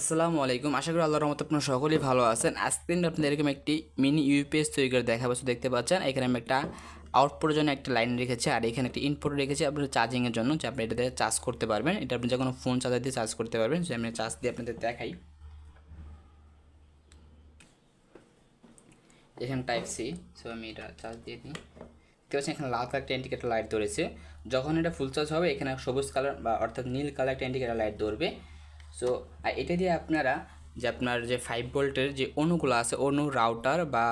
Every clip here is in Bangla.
আসসালামু আলাইকুম। আশা করি আল্লাহর রহমতে আপনারা সকলেই ভালো আছেন। আজকে আপনাদের এরকম একটি মিনি ইউপিএস তৈরি করে দেখাবো। দেখতে পাচ্ছেন, এখানে আমি একটা আউটপুটের জন্য একটা লাইন রেখেছি আর এখানে একটা ইনপুট রেখেছি। আপনার চার্জিংয়ের জন্য, যে আপনি এটাতে চার্জ করতে পারবেন। এটা আপনি যে কোনো ফোন চার্জার দিয়ে চার্জ করতে পারবেন যে আমি চার্জ দিয়ে আপনাদের দেখাই। এখানে টাইপ সি সো আমি এটা চার্জ দিয়ে দিই। দেখতে পাচ্ছেন, এখানে লাল কালার একটা ইন্ডিকেটার লাইট ধরেছে। যখন এটা ফুল চার্জ হবে, এখানে সবুজ কালার বা অর্থাৎ নীল কালার একটা ইন্ডিকেটার লাইট ধরবে। সো এটা দিয়ে আপনারা যে আপনার যে ফাইভ ভোল্টের যে অণুগুলো আছে, অণু রাউটার বা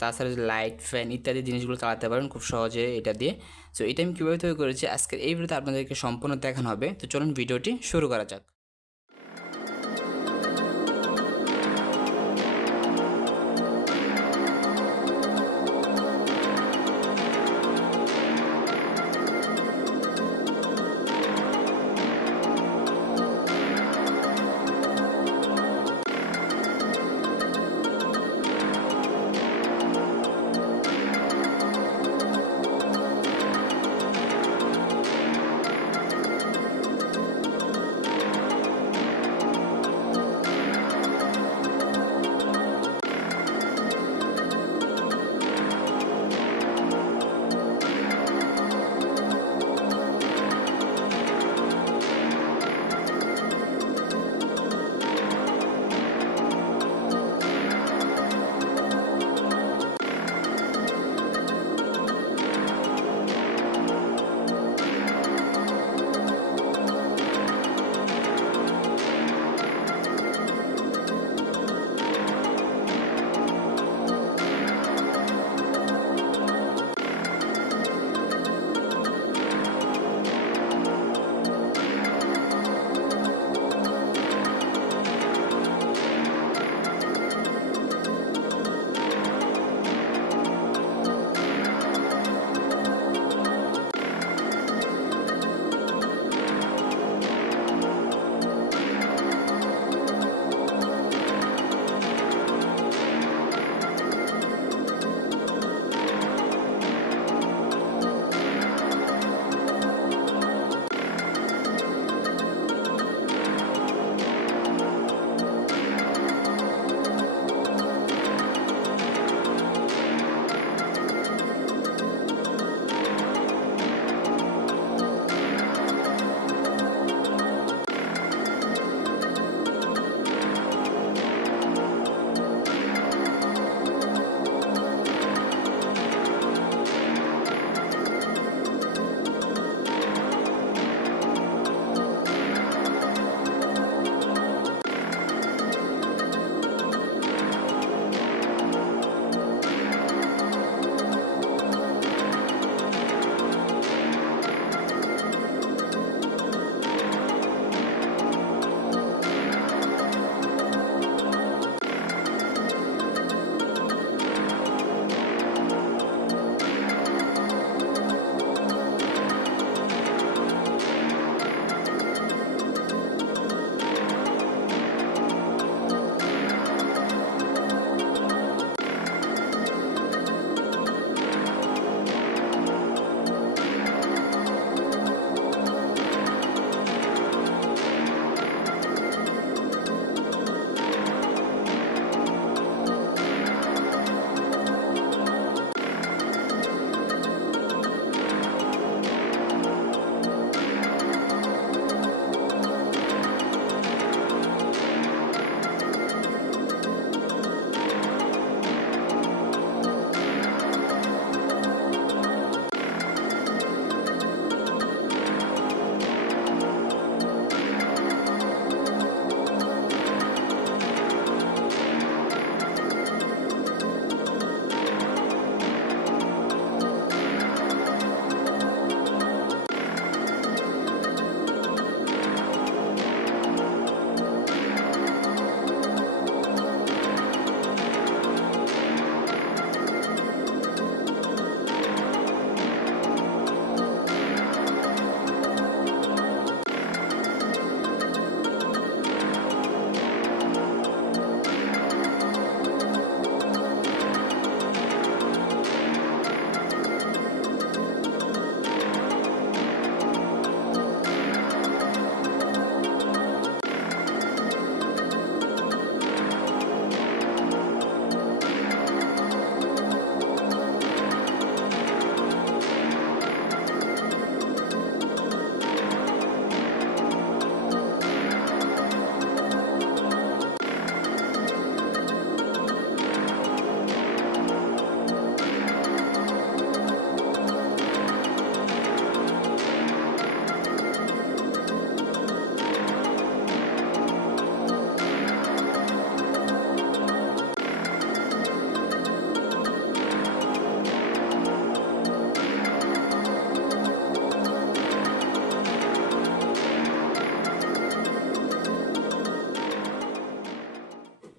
তাছাড়া যে লাইট ফ্যান ইত্যাদি জিনিসগুলো চালাতে পারেন খুব সহজে এটা দিয়ে। সো এটা আমি কীভাবে তৈরি করেছি? আজকের এই ভিডিওতে আপনাদেরকে সম্পূর্ণ দেখানো হবে। তো চলুন ভিডিওটি শুরু করা যাক।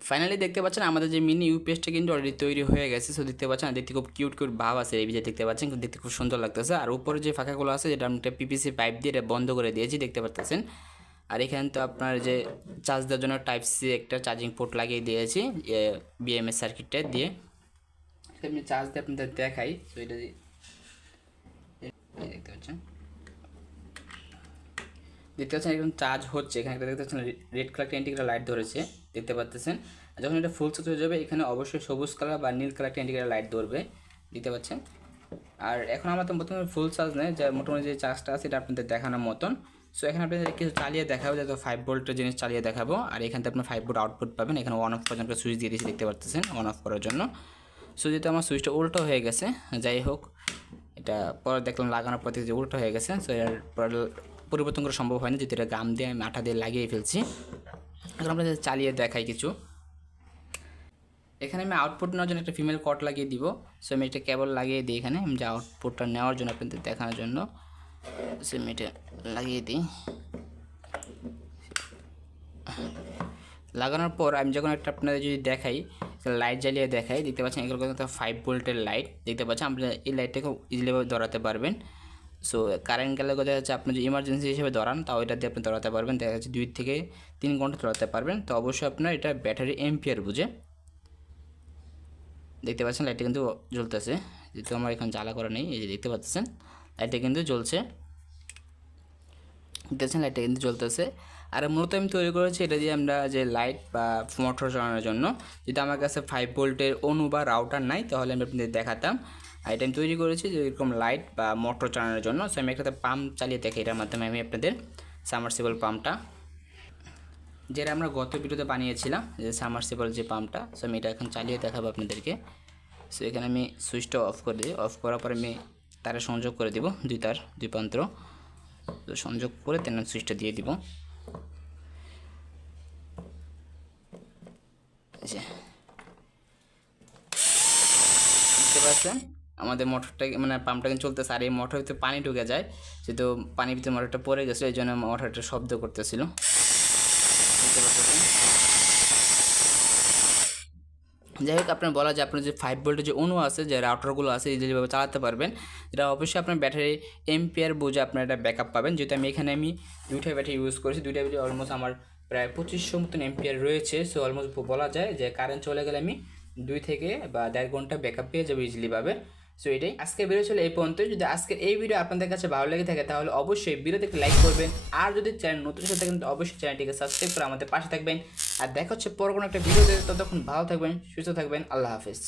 ফাইনালি দেখতে পাচ্ছেন আমাদের যে মিনি ইউপিএসটা কিন্তু অলরেডি তৈরি হয়ে গেছে। সো দেখতে পাচ্ছেন, দেখতে খুব কিউট কিউট ভাব আছে এই যে দেখতে পাচ্ছেন, দেখতে খুব সুন্দর লাগতেছে। আর উপরে যে ফাঁকাগুলো আছে, যেটা আমি পিপিসি পাইপ দিয়ে এটা বন্ধ করে দিয়েছি, দেখতে পাচ্ছেন আর এখানে তো আপনার যে চার্জ দেওয়ার জন্য টাইপ সি একটা চার্জিং পোর্ট লাগিয়ে দিয়েছি বিএমএস সার্কিটটা দিয়ে। আমি চার্জ দিয়ে আপনাদের দেখাই। তো এটা দেখতে পাচ্ছেন। দেখতে পাচ্ছেন এখন চার্জ হচ্ছে। এখানে একটা দেখতে পাচ্ছেন রেড কালার ইন্ডিকেটার লাইট ধরেছে। দেখতে পাচ্ছেন। যখন এটা ফুল চার্জ হয়ে যাবে, এখানে অবশ্যই সবুজ কালার বা নীল কালার ইন্ডিকেটার লাইট ধরবে। দেখতে পাচ্ছেন? আর এখন আমার তো প্রথমে ফুল চার্জ নেই, যা মোটামুটি যে চার্জটা আছে এটা আপনাদের দেখানোর মতন। সো এখানে আপনাদের কিছু চালিয়ে দেখাবো যাতে ফাইভ ভোল্টের জিনিস চালিয়ে দেখাবো। আর এখান থেকে আপনার ফাইভ ভোল্ট আউটপুট পাবেন। এখানে অন অফ পর্যন্ত সুইচ দিয়ে দিয়েছি, দেখতে পাচ্ছেন? অন অফ করার জন্য। সো যেহেতু আমার সুইচটা উল্টো হয়ে গেছে, যাই হোক, এটা পরে দেখলাম লাগানোর পর থেকে যে উল্টো হয়ে গেছে। সো এর পরে পরিবর্তন করা সম্ভব হয় না, যেহেতু এটা গাম দিয়ে আমি আঠা দিয়ে লাগিয়ে ফেলছি। এখন আমরা চালিয়ে দেখাই কিছু। এখানে আমি আউটপুট নেওয়ার জন্য একটা ফিমেল কট লাগিয়ে দিব। সো আমি একটা কেবল লাগিয়ে দিই এখানে। আমি যে আউটপুটটা নেওয়ার জন্য আপনাদের দেখানোর জন্য সো আমি এটা লাগিয়ে দিই। লাগানোর পর আমি যখন একটা আপনাদের যদি দেখাই লাইট জ্বালিয়ে দেখাই, দেখতে পাচ্ছেন এগুলো কিন্তু ফাইভ ভোল্টের লাইট দেখতে পাচ্ছেন, আপনারা এই লাইটটাকে ইজিলিভাবে ধরাতে পারবেন। সো কারেন্ট গেলে কথা হচ্ছে আপনি যদি ইমার্জেন্সি হিসেবে ধরান, তাও এটা দিয়ে আপনি ধরাতে পারবেন। দেখা যাচ্ছে দুই থেকে তিন ঘণ্টা ধরাতে পারবেন। তো অবশ্যই আপনার এটা ব্যাটারি এমপিয়ার বুঝে। দেখতে পাচ্ছেন লাইটটা কিন্তু জ্বলতেছে। যেহেতু আমার এখন জ্বালা করা নেই, এই যে দেখতে পাচ্ছেন লাইটটা কিন্তু জ্বলছে। দেখতেছেন লাইটটা কিন্তু জ্বলতেছে। আর মূলত আমি তৈরি করেছি এটা দিয়ে আমরা যে লাইট বা মোটর চালানোর জন্য। যদি আমার কাছে ফাইভ ভোল্টের অনু বা রাউটার নাই, তাহলে আমি আপনাদের দেখাতাম। আমি তৈরি করেছি যে এরকম লাইট বা মোটর চালানোর জন্য। সো আমি একটা পাম্প চালিয়ে দেখি, এটার মাধ্যমে আমি আপনাদের সামারসিবল পাম্পটা যেটা আমরা গত ভিডিওতে বানিয়েছিলাম, যে সামারসিবল যে পাম্পটা সো আমি এটা এখন চালিয়ে দেখাবো আপনাদেরকে। সো এখানে আমি সুইচটা অফ করে দিই। অফ করার পরে আমি তারে সংযোগ করে দিব, দুই তার, দুই প্রান্ত তো সংযোগ করে তেন সুইচটা দিয়ে দিব। যে। বুঝতে পারছেন? আমাদের মোটরটা মানে পাম্পটা কিন্তু চলতেছে আর এই মোটর ভিতরে পানি ঢুকে যায়, যেহেতু পানির ভিতরে মোটরটা পড়ে গেছিল, এই জন্য মোটরটা শব্দ করতেছিল। যাই হোক, আপনার বলা যায় আপনার যে ফাইভ ভোল্টের যে অনু আছে, যে রাউটারগুলো আছে যেভাবে চালাতে পারবেন। এটা অবশ্যই আপনার ব্যাটারি এমপিয়ার বুঝে আপনার এটা ব্যাকআপ পাবেন। যেহেতু আমি এখানে আমি দুইটা ব্যাটারি ইউজ করেছি, দুইটা ব্যাটারি অলমোস্ট আমার প্রায় পঁচিশশো মতন এমপিয়ার রয়েছে। সো অলমোস্ট বলা যায় যে কারেন্ট চলে গেলে আমি দুই থেকে বা দেড় ঘণ্টা ব্যাকআপ পেয়ে যাব ইজিলিভাবে সো এটাই। আজকে ভিডিও ছিল এই পর্যন্ত যদি আজকের এই ভিডিও আপনাদের কাছে ভালো লেগে থাকে, তাহলে অবশ্যই ভিডিওতে লাইক করবেন। আর যদি চ্যানেল নতুন সাথে থাকেন অবশ্যই চ্যানেলটিকে সাবস্ক্রাইব করে আমাদের পাশে থাকবেন। আর দেখা হচ্ছে পর কোনো একটা ভিডিওতে ততক্ষণ ভালো থাকবেন, সুস্থ থাকবেন। আল্লাহ হাফেজ।